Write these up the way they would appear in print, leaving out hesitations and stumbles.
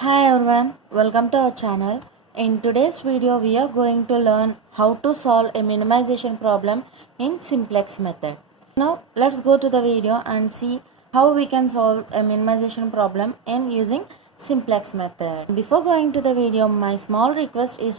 Hi everyone, welcome to our channel. In today's video, we are going to learn how to solve a minimization problem in simplex method. Now let's go to the video and see how we can solve a minimization problem in using simplex method. Before going to the video, my small request is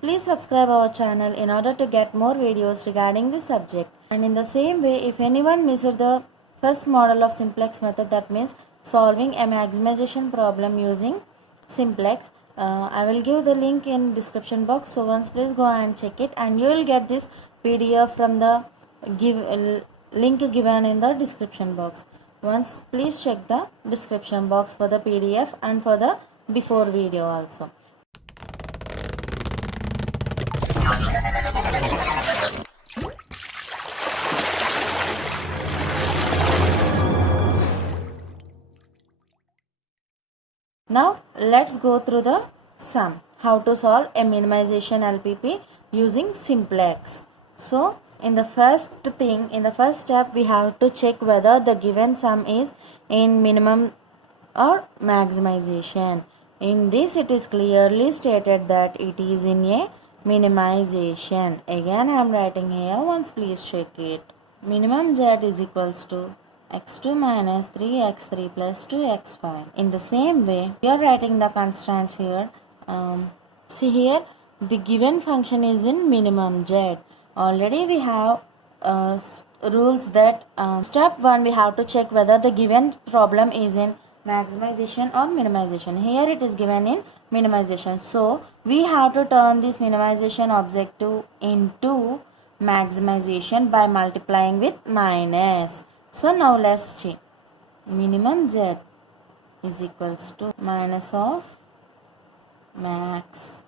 please subscribe our channel in order to get more videos regarding this subject. And in the same way, if anyone missed the first model of simplex method, that means solving a maximization problem using simplex, I will give the link in description box, so once please go and check it, and you will get this PDF from the link given in the description box. Once please check the description box for the PDF and for the before video also. Now let's go through the sum. How to solve a minimization LPP using simplex. So in the first step, we have to check whether the given sum is in minimum or maximization. In this, it is clearly stated that it is in a minimization. Again, I am writing here. Once please check it. Minimum z is equals to x2 minus 3x3 plus 2x5. In the same way, we are writing the constants here. See here, the given function is in minimum z. Already we have rules that step 1 we have to check whether the given problem is in maximization or minimization. Here it is given in minimization. So we have to turn this minimization objective into maximization by multiplying with minus. So now let's see. Minimum z is equals to minus of max.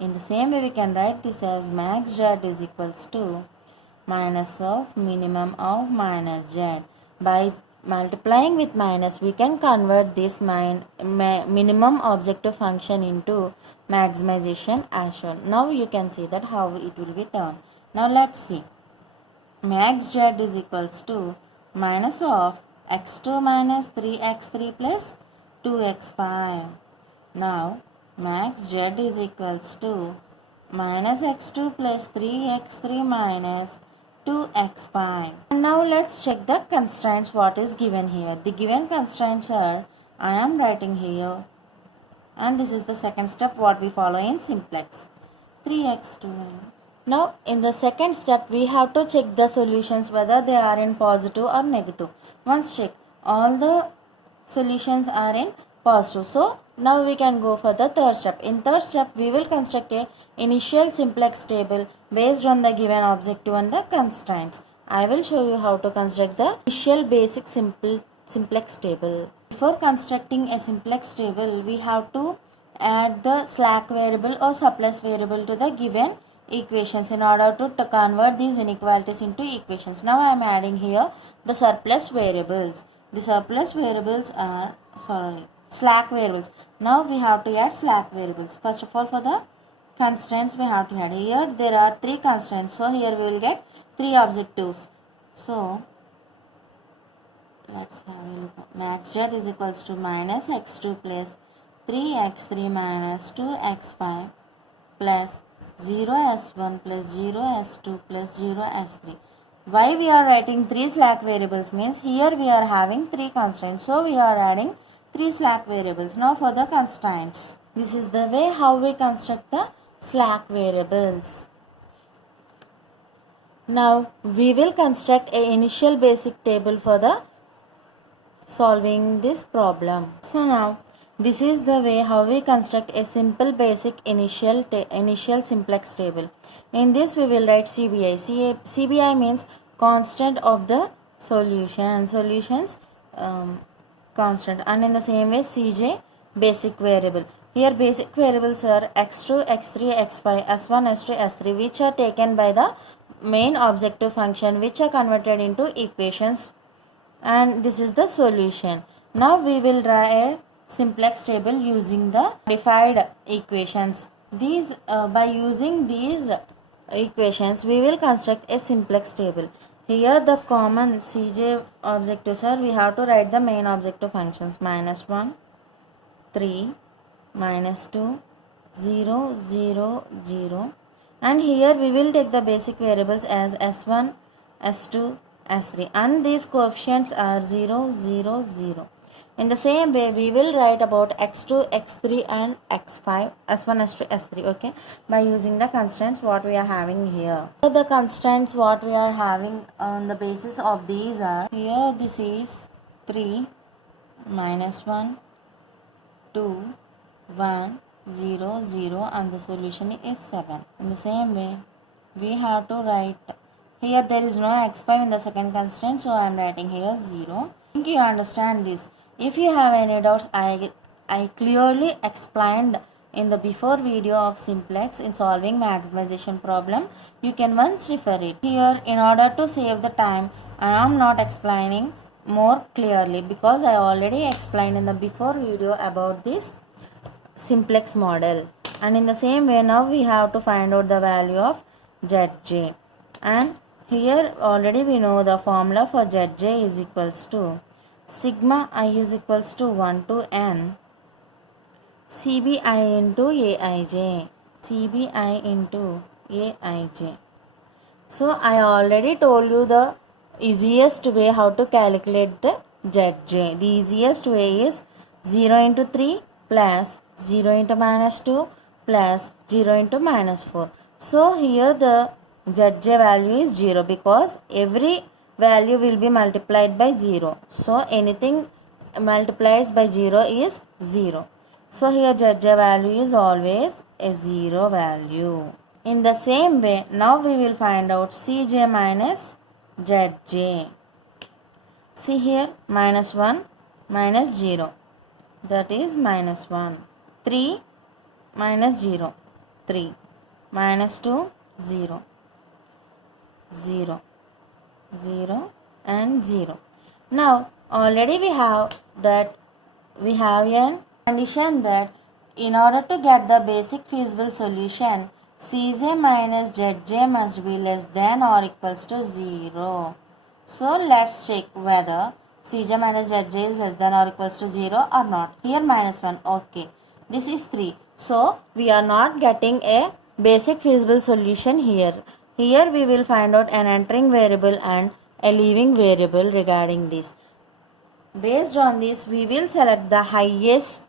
In the same way, we can write this as max z is equals to minus of minimum of minus z. By multiplying with minus, we can convert this minimum objective function into maximization as shown. Now you can see that how it will be done. Now let's see. Max z is equals to minus of x2 minus 3x3 plus 2x5. Now max z is equals to minus x2 plus 3x3 minus 2x5. And now let's check the constraints what is given here. The given constraints are, I am writing here, and this is the second step what we follow in simplex. 3x2. Now in the second step, we have to check the solutions whether they are in positive or negative. Once check, all the solutions are in positive. So now we can go for the third step. In third step, we will construct a initial simplex table based on the given objective and the constraints. I will show you how to construct the initial basic simplex table. Before constructing a simplex table, we have to add the slack variable or surplus variable to the given equations in order to convert these inequalities into equations. Now I am adding here the surplus variables. The surplus variables are slack variables. Now we have to add slack variables. First of all, for the constraints we have to add. Here there are 3 constraints. So here we will get 3 objectives. So let's have a look. Max z is equals to minus x2 plus 3x3 minus 2x5 plus 0s1 plus 0s2 plus 0s3. Why we are writing 3 slack variables means here we are having 3 constraints. So we are adding 3 slack variables. Now for the constraints. This is the way how we construct the slack variables. Now we will construct a initial basic table for the solving this problem. So now this is the way how we construct a simple basic initial simplex table. In this we will write CBI. CBI means constant of the solutions constant, and in the same way CJ basic variable. Here basic variables are x2, x3, x5, s1, s2, s3, which are taken by the main objective function, which are converted into equations, and this is the solution. Now we will draw a simplex table using the modified equations. By using these equations, we will construct a simplex table. Here the common Cj objectives are, we have to write the main objective functions, -1, 3 minus 2 0 0 0, and here we will take the basic variables as s1, s2, s3, and these coefficients are 0 0 0. In the same way, we will write about x2, x3 and x5, s1, s2, s3, okay, by using the constants what we are having here. So the constants what we are having on the basis of these are, here this is 3 minus 1 2 1 0 0, and the solution is 7. In the same way, we have to write, here there is no x5 in the second constant, so I am writing here 0. I think you understand this. If you have any doubts, I clearly explained in the before video of simplex in solving maximization problem. You can once refer it. Here, in order to save the time, I am not explaining more clearly because I already explained in the before video about this simplex model. And in the same way, now we have to find out the value of Zj, and here already we know the formula for Zj is equals to sigma I is equals to 1 to n Cbi into Aij, Cbi into Aij. So I already told you the easiest way how to calculate the Zj. The easiest way is 0 into 3 plus 0 into minus 2 plus 0 into minus 4. So here the Zj value is 0 because every value will be multiplied by 0. So anything multiplies by 0 is 0. So here Zj value is always a 0 value. In the same way, now we will find out Cj minus Zj. See here, minus 1 minus 0, that is minus 1. 3 minus 0, 3. Minus 2, 0. 0, 0 and 0. Now already we have a condition that in order to get the basic feasible solution, Cj minus Zj must be less than or equals to 0. So let's check whether Cj minus Zj is less than or equals to 0 or not. Here minus 1, okay. This is 3. So we are not getting a basic feasible solution here. Here we will find out an entering variable and a leaving variable regarding this. Based on this, we will select the highest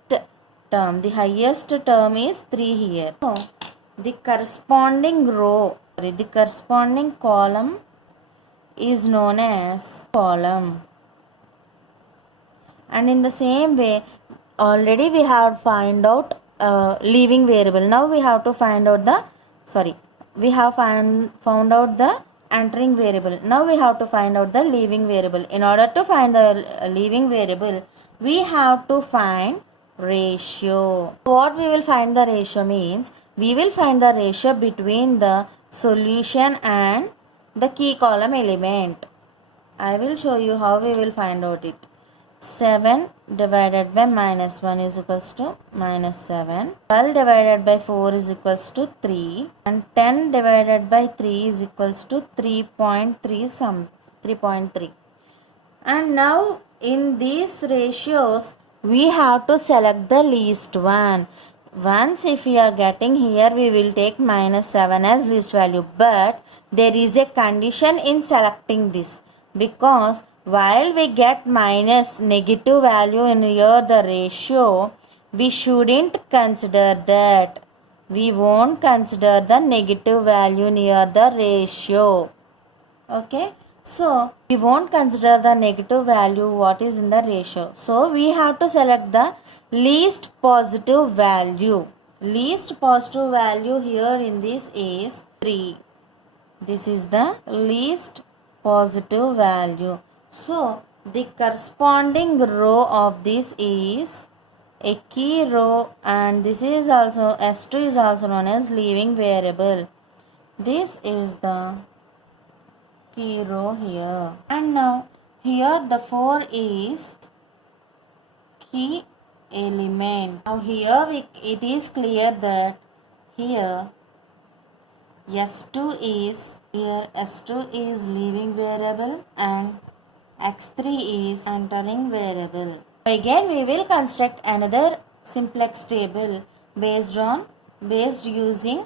term. The highest term is 3 here. So the corresponding column is known as column. And in the same way, already we have found out leaving variable. Now we have to find out the found out the entering variable. Now we have to find out the leaving variable. In order to find the leaving variable, we have to find ratio. What we will find the ratio means, we will find the ratio between the solution and the key column element. I will show you how we will find out it. 7 divided by minus 1 is equals to minus 7. 12 divided by 4 is equals to 3. And 10 divided by 3 is equals to 3.3. And now in these ratios, we have to select the least one. Once if we are getting here, we will take minus 7 as least value. But there is a condition in selecting this, because while we get minus negative value in here the ratio, we shouldn't consider that. We won't consider the negative value near the ratio. Okay. So we won't consider the negative value what is in the ratio. So we have to select the least positive value. Least positive value here in this is 3. This is the least positive value. So the corresponding row of this is a key row, and this is also S2 is also known as leaving variable. This is the key row here. And now here the 4 is key element. Now here it is clear that here S2 is leaving variable and x3 is entering variable. Again we will construct another simplex table based using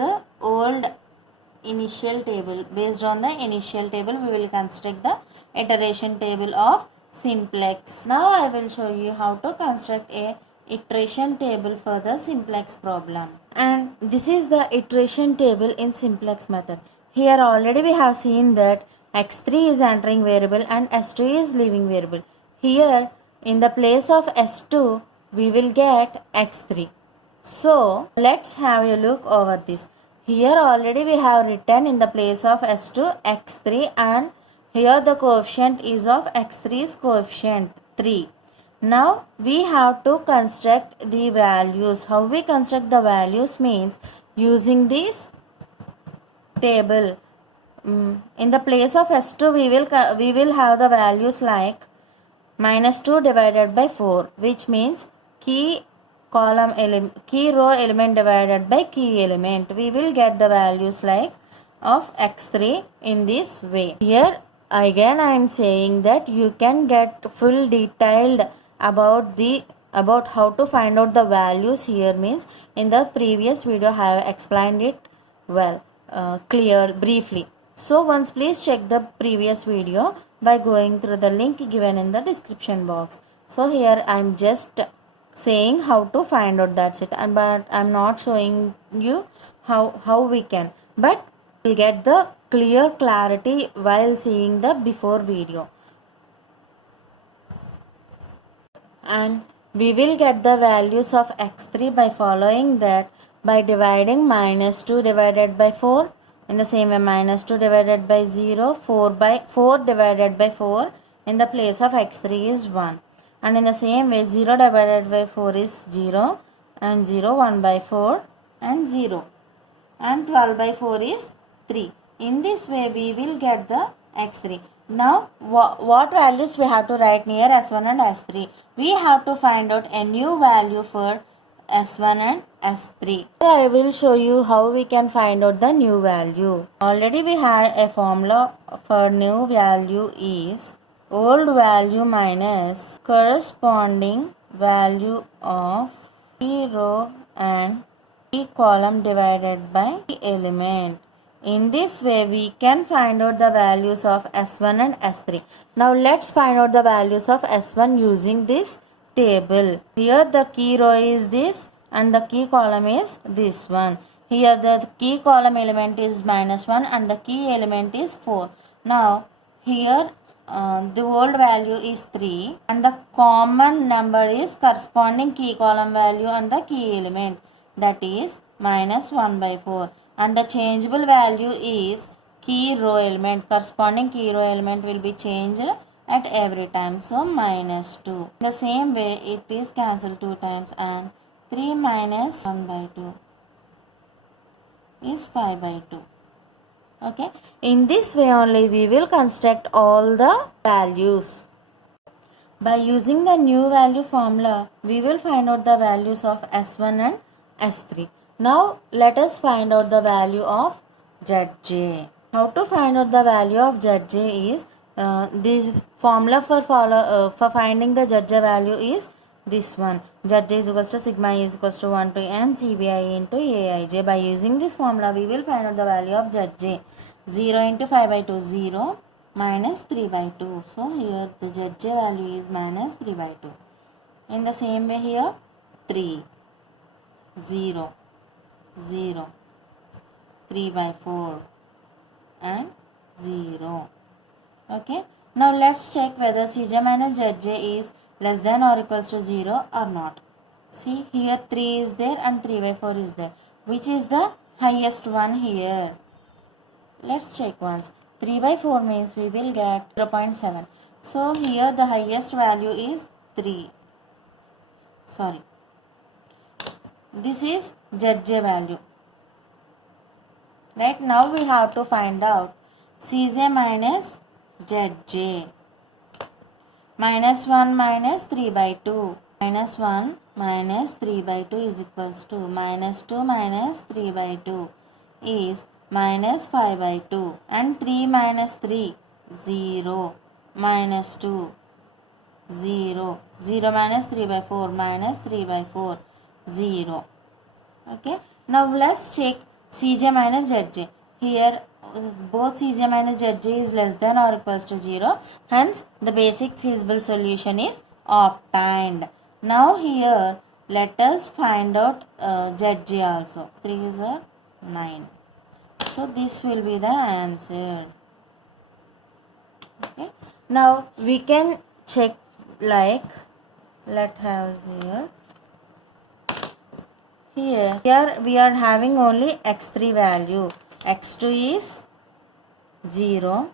the old initial table. Based on the initial table, we will construct the iteration table of simplex. Now I will show you how to construct a iteration table for the simplex problem. And this is the iteration table in simplex method. Here already we have seen that x3 is entering variable and s2 is leaving variable. Here in the place of s2 we will get x3. So let's have a look over this. Here already we have written in the place of s2 x3, and here the coefficient is of x3 is coefficient 3. Now we have to construct the values. How we construct the values means using this table. In the place of s2 we will have the values like -2 divided by 4, which means key row element divided by key element. We will get the values like of x3 in this way. Here again I am saying that you can get full detailed about how to find out the values. Here means in the previous video I have explained it well, briefly. So once please check the previous video by going through the link given in the description box. So here I am just saying how to find out, that's it, but I am not showing you how we can, but we'll get the clear clarity while seeing the before video. And we will get the values of x3 by following that, by dividing -2 divided by 4. In the same way, -2 divided by 0, 4 divided by 4. In the place of x3 is 1. And in the same way, 0 divided by 4 is 0, and 0, 1 by 4 and 0. And 12 by 4 is 3. In this way, we will get the x3. Now, what values we have to write near s1 and s3? We have to find out a new value for s1 and s3. I will show you how we can find out the new value. Already we had a formula for new value is old value minus corresponding value of key row and key column divided by key element. In this way we can find out the values of s1 and s3. Now let's find out the values of s1 using this table. Here the key row is this and the key column is this one. Here the key column element is -1 and the key element is 4. Now here the old value is 3 and the common number is corresponding key column value and the key element, that is -1 by 4, and the changeable value is key row element. Corresponding key row element will be changed at every time, so -2. In the same way it is cancelled 2 times, and 3 minus 1 by 2 is 5 by 2. Okay, in this way only we will construct all the values. By using the new value formula, we will find out the values of s1 and s3. Now let us find out the value of Zj. How to find out the value of Zj is the formula for finding the Zj value is this one. Zj is equals to sigma is equals to 1 to n Cbi into Aij. By using this formula, we will find out the value of Zj. 0 into 5 by 2, 0, minus 3 by 2. So here the Zj value is minus 3 by 2. In the same way here, 3, 0, 0, 3 by 4 and 0. Okay. Now let's check whether Cj minus Zj is less than or equals to 0 or not. See here 3 is there and 3 by 4 is there. Which is the highest one here? Let's check once. 3 by 4 means we will get 0.7. So here the highest value is 3. Sorry. This is Zj value. Right, now we have to find out Cj minus Zj. Minus 1 minus 3 by 2. Minus 1 minus 3 by 2 is equals to minus 2 minus 3 by 2 is minus 5 by 2. And 3 minus 3, 0. Minus 2. 0. 0 minus 3 by 4 minus 3 by 4, 0. Okay. Now let's check Cj minus Zj. Here both Cj minus Zj is less than or equals to 0. Hence the basic feasible solution is obtained. Now here let us find out Zj also. 3 is 9. So this will be the answer. Okay. Now we can check, like, let's have here we are having only x3 value. x2 is 0,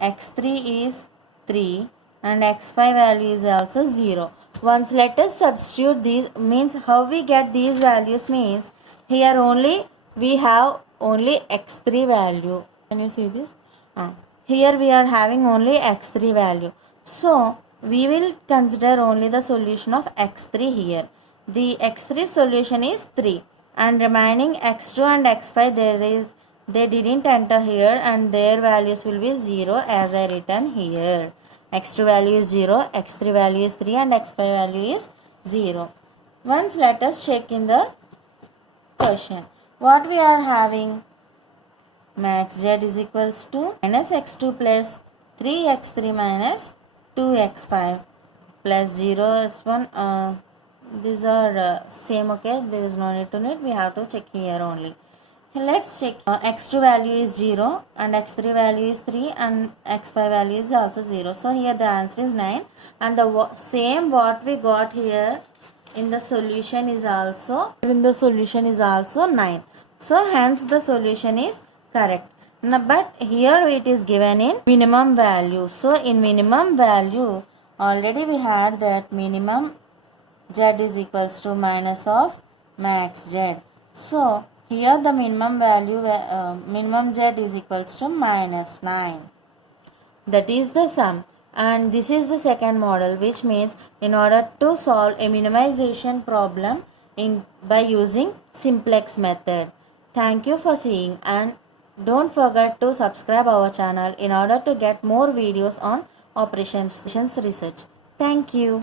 x3 is 3 and x5 value is also 0. Once let us substitute these, means how we get these values means here only we have only x3 value. Can you see this? Here we are having only x3 value. So we will consider only the solution of x3 here. The x3 solution is 3 and remaining x2 and x5 they didn't enter here and their values will be 0 as I written here. x2 value is 0, x3 value is 3 and x5 value is 0. Once let us check in the question. What we are having? Max z is equals to minus x2 plus 3x3 minus 2x5 plus 0 is 1. These are same, okay, there is no need to need, we have to check here only. Let's check. X2 value is 0 and x3 value is 3 and x5 value is also 0. So here the answer is 9 and the same what we got here in the solution is also 9. So hence the solution is correct. Now, but here it is given in minimum value. So in minimum value already we had that minimum z is equals to minus of max z. So here the minimum value minimum z is equals to minus 9. That is the sum. And this is the second model, which means in order to solve a minimization problem by using simplex method. Thank you for seeing and don't forget to subscribe our channel in order to get more videos on operations research. Thank you.